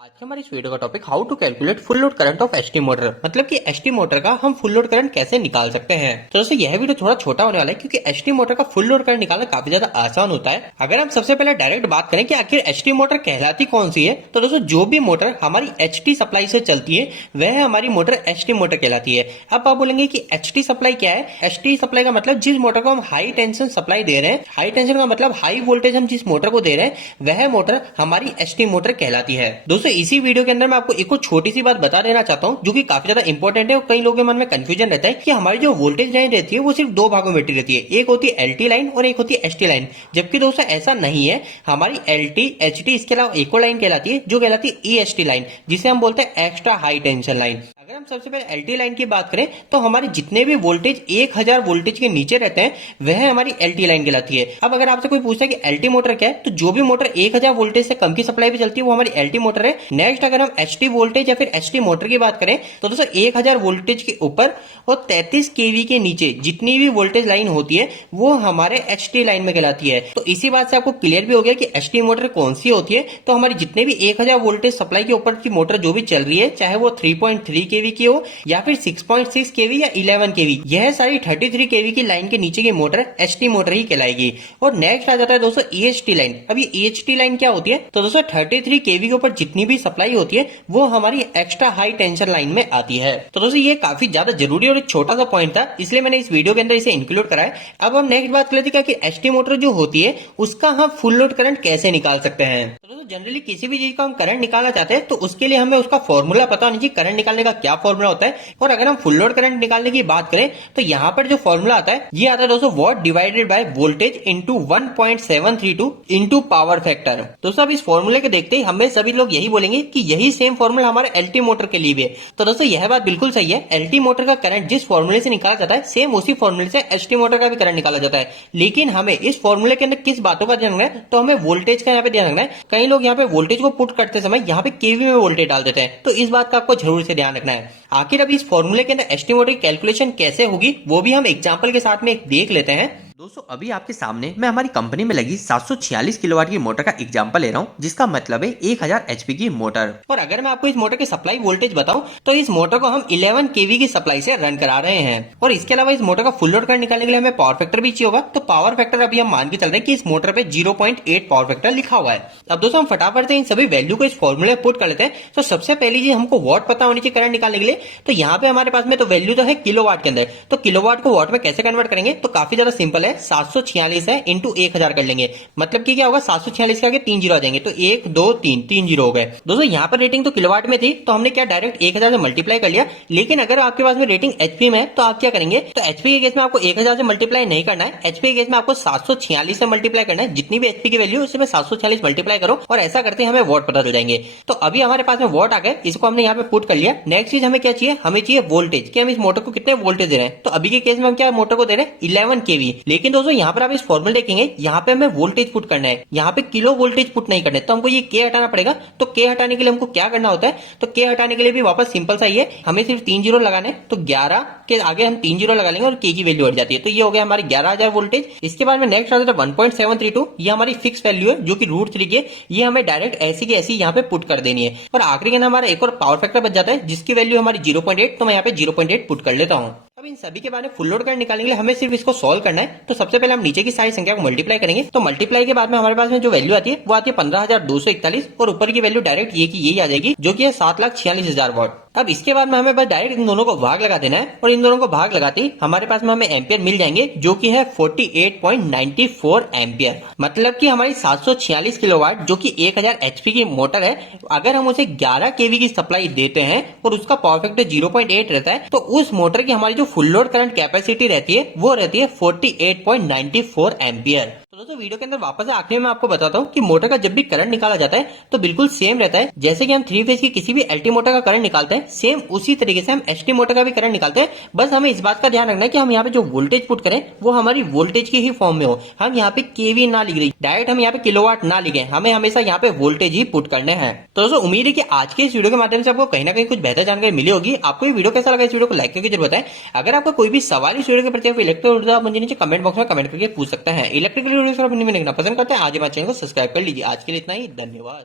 आज के हमारे इस वीडियो का topic how to calculate full load current of ST motor, मतलब कि एसटी मोटर का हम फुल लोड करंट कैसे निकाल सकते हैं। तो दोस्तों यह वीडियो थोड़ा छोटा होने वाला है क्योंकि एसटी मोटर का फुल लोड करंट निकालना काफी ज्यादा आसान होता है। अगर हम सबसे पहले डायरेक्ट बात करें कि आखिर एसटी मोटर कहलाती कौन सी है, तो दोस्तों जो भी मोटर हमारी एचटी सप्लाई से चलती है वह हमारी मोटर एसटी मोटर कहलाती है। अब आप बोलेंगे कि एचटी सप्लाई क्या है। एचटी सप्लाई का मतलब जिस मोटर को हम हाई टेंशन सप्लाई दे रहे हैं, हाई टेंशन का मतलब हाई वोल्टेज हम जिस मोटर को दे रहे हैं वह मोटर हमारी एसटी मोटर कहलाती है। दोस्तों इसी वीडियो के अंदर मैं आपको एक और छोटी सी बात बता देना चाहता हूं जो कि काफी ज्यादा इंपॉर्टेंट है और कई लोगों के मन में कंफ्यूजन रहता है कि हमारी जो वोल्टेज लाइन रहती है वो सिर्फ दो भागों में रहती है, एक होती है एलटी लाइन और एक होती है एसटी लाइन। जबकि दोस्तों ऐसा नहीं है। हमारी एलटी एचटी इसके अलावा एक और लाइन कहलाती है जो कहलाती है ईएसटी लाइन, जिसे हम बोलते हैं एक्स्ट्रा हाई टेंशन लाइन। अगर हम सबसे पहले एलटी लाइन की बात करें तो हमारे जितने भी वोल्टेज 1000 वोल्टेज के नीचे रहते हैं वह हमारी एलटी लाइन कहलाती है। अब अगर आपसे कोई पूछता है कि एलटी मोटर क्या है, तो जो भी मोटर 1000 वोल्टेज से कम की सप्लाई पे चलती है वो हमारी एलटी मोटर है। नेक्स्ट अगर हम एचटी वोल्टेज या फिर एचटी मोटर की बात करें तो दोस्तों 1000 वोल्टेज के ऊपर और 33 केवी के नीचे जितनी भी वोल्टेज लाइन होती है वो हमारे एचटी लाइन में कहलाती है। तो इसी बात से आपको क्लियर भी हो गया कि एचटी मोटर कौन सी होती है। तो हमारी जितने भी 1000 वोल्टेज सप्लाई के ऊपर की मोटर जो भी चल रही है, चाहे वो 3.3 केवी की हो या फिर 6.6 केवी या 11 केवी, यह सारी 33 केवी की लाइन के नीचे की मोटर एचटी मोटर ही कहलाएगी। और नेक्स्ट आ जाता है दोस्तों ईएचटी लाइन। अब ये ईएचटी लाइन क्या होती है, तो दोस्तों 33 केवी के ऊपर जितनी भी सप्लाई होती है वो हमारी एक्स्ट्रा हाई टेंशन लाइन में आती है। तो दोस्तों ये काफी ज्यादा जरूरी और एक छोटा सा पॉइंट था, इसलिए मैंने इस वीडियो के अंदर इसे इंक्लूड करा है। अब हम नेक्स्ट बात कर लेते हैं कि एचटी मोटर जो होती है उसका हम फुल लोड करंट कैसे निकाल सकते हैं। तो दोस्तों जनरली किसी भी चीज का हम करंट निकालना चाहते हैं तो उसके लिए हमें उसका फॉर्मूला पता होना चाहिए, करंट निकालने का क्या फॉर्मूला होता है। और अगर हम फुल लोड करंट निकालने की बात करें तो यहाँ पर जो फॉर्मूला आता है ये आता है दोस्तों what divided by voltage into 1.732 into power factor. दोस्तों अब इस फॉर्मूले के देखते ही हमें सभी लोग यही बोलेंगे कि यही सेम फॉर्मूला हमारे एलटी मोटर के लिए भी है। तो दोस्तों यह बात बिल्कुल सही है। एलटी मोटर का करंट जिस फॉर्मूले से निकाला जाता है सेम उसी फॉर्मूले से एचटी मोटर का भी करंट निकाला जाता है। लेकिन हमें इस फॉर्मूले के अंदर किस बातों का ध्यान रखना है, तो हमें वोल्टेज का यहाँ पे ध्यान रखना है। कई लोग यहाँ पे वोल्टेज को पुट करते समय यहाँ पे केवी में वोल्टेज डाल देते हैं, तो इस बात का आपको जरूर से ध्यान रखना है। आखिर अब इस फॉर्मूले के अंदर एचटी मोटर की कैलकुलेशन कैसे होगी वो भी हम एग्जांपल के साथ में देख लेते हैं। दोस्तों अभी आपके सामने मैं हमारी कंपनी में लगी 746 किलोवाट की मोटर का एग्जांपल ले रहा हूं, जिसका मतलब है 1000 एचपी की मोटर। और अगर मैं आपको इस मोटर की सप्लाई वोल्टेज बताऊं तो इस मोटर को हम 11 केवी की सप्लाई से रन करा रहे हैं। और इसके अलावा इस मोटर का फुल लोड करंट निकालने के लिए हमें पावर फैक्टर भी चाहिए होगा। तो पावर फैक्टर अभी हम मान के चल रहे हैं कि इस मोटर पे 0.8 पावर फैक्टर लिखा हुआ है। अब दोस्तों हम फटाफट से इन सभी वैल्यू को इस फॉर्मूले में पुट कर लेते हैं। तो सबसे पहली चीज हमको वॉट पता होनी चाहिए करंट निकालने के लिए। तो यहाँ पे हमारे पास में तो वैल्यू तो है किलोवाट के अंदर, तो किलोवाट को वॉट में कैसे कन्वर्ट करेंगे, तो काफी ज्यादा सिंपल है। 746 है इंटू 1000 कर लेंगे, मतलब कि क्या होगा 746 के आगे 3 जीरो आ जाएंगे, तो 1 2 3 जीरो हो गए। दोस्तों यहाँ पर रेटिंग तो किलोवाट में थी तो हमने क्या डायरेक्ट 1000 से मल्टीप्लाई कर लिया। लेकिन अगर आपके पास में रेटिंग एचपी में है तो आप क्या करेंगे, तो एचपी के केस में आपको 1000 से मल्टीप्लाई नहीं करना है। एचपी के केस में आपको 746 से मल्टीप्लाई करना है। जितनी भी एचपी की वैल्यू उसमें 746 मल्टीप्लाई करो और ऐसा करते हमें वॉट पता चल जाएंगे। तो अभी हमारे पास में वॉट आ गए, इसको हमने यहाँ पे पुट कर लिया। नेक्स्ट चीज हमें क्या चाहिए, हमें चाहिए वोल्टेज, कि हम इस मोटर को कितने वोल्टेज दे रहे हैं। तो अभी के केस में हम क्या मोटर को दे रहे हैं 11 केवी। लेकिन दोस्तों यहाँ पर आप इस फॉर्मूले देखेंगे, यहाँ पे हमें वोल्टेज पुट करना है, यहाँ पे किलो वोल्टेज पुट नहीं करना है। तो हमको ये के हटाना पड़ेगा। तो के हटाने के लिए हमको क्या करना होता है, तो के हटाने के लिए भी वापस सिंपल सा ही है, हमें सिर्फ 3 जीरो लगाने। तो 11 के आगे हम 3 जीरो लगा लेंगे और के की वैल्यू हट जाती है। तो ये हो गया हमारी 11000 वोल्टेज। इसके बाद में नेक्स्ट आता है 1.732, ये हमारी फिक्स वैल्यू है जो कि √3 की है। ये हमें डायरेक्ट ऐसी की ऐसी यहाँ पे पुट कर देनी है। और आखिरी का हमारा एक और पावर फैक्टर बच जाता है जिसकी वैल्यू हमारी 0.8, तो मैं यहाँ पे 0.8 पुट कर लेता हूँ। अब इन सभी के बारे में फुल लोड करंट निकालने के लिए हमें सिर्फ इसको सॉल्व करना है। तो सबसे पहले हम नीचे की सारी संख्या को मल्टीप्लाई करेंगे। तो मल्टीप्लाई के बाद में हमारे पास में जो वैल्यू आती है वो आती है 15241 और ऊपर की वैल्यू डायरेक्ट ये की यही आ जाएगी जो कि है 7,46,000 वॉट। अब इसके बाद में हमें बस डायरेक्ट इन दोनों को भाग लगा देना है और इन दोनों को भाग लगाते ही हमारे पास में हमें एम्पियर मिल जाएंगे जो कि है 48.94 एम्पियर। मतलब कि हमारी 746 किलोवाट जो कि 1000 एचपी की मोटर है, अगर हम उसे 11 केवी की सप्लाई देते हैं और उसका पावर फैक्टर 0.8 रहता है तो उस मोटर की हमारी जो फुल लोड करंट कैपेसिटी रहती है वो रहती है 48.94 एम्पियर। तो दोस्तों वीडियो के अंदर वापस आखिर में आपको बताता हूँ कि मोटर का जब भी करंट निकाला जाता है तो बिल्कुल सेम रहता है। जैसे कि हम 3 फेज की किसी भी एलटी मोटर का करंट निकालते हैं, सेम उसी तरीके से हम एचटी मोटर का भी करंट निकालते हैं। बस हमें इस बात का ध्यान रखना है कि हम यहाँ पे जो वोल्टेज पुट करें वो हमारी वोल्टेज की ही फॉर्म में हो। हम यहाँ पे केवी ना लिख रही, डायरेक्ट हम यहाँ पे किलोवाट ना लिखे, हमें हमेशा यहाँ पे वोल्टेज ही पुट करने हैं। तो दोस्तों उम्मीद है कि आज के इस वीडियो के माध्यम से आपको कहीं ना कहीं कुछ बेहतर जानकारी मिली होगी। आपको ये वीडियो कैसा लगा, इस वीडियो को लाइक करके जरूर बताएं। अगर आपका कोई भी सवाल इस वीडियो के प्रति इलेक्ट्रिक आप मुझे नीचे कमेंट बॉक्स में कमेंट करके पूछ सकते हैं। इलेक्ट्रिकल वीडियो पसंद करते हैं आज हमारे चैनल को सब्सक्राइब कर लीजिए। आज के लिए इतना ही, धन्यवाद।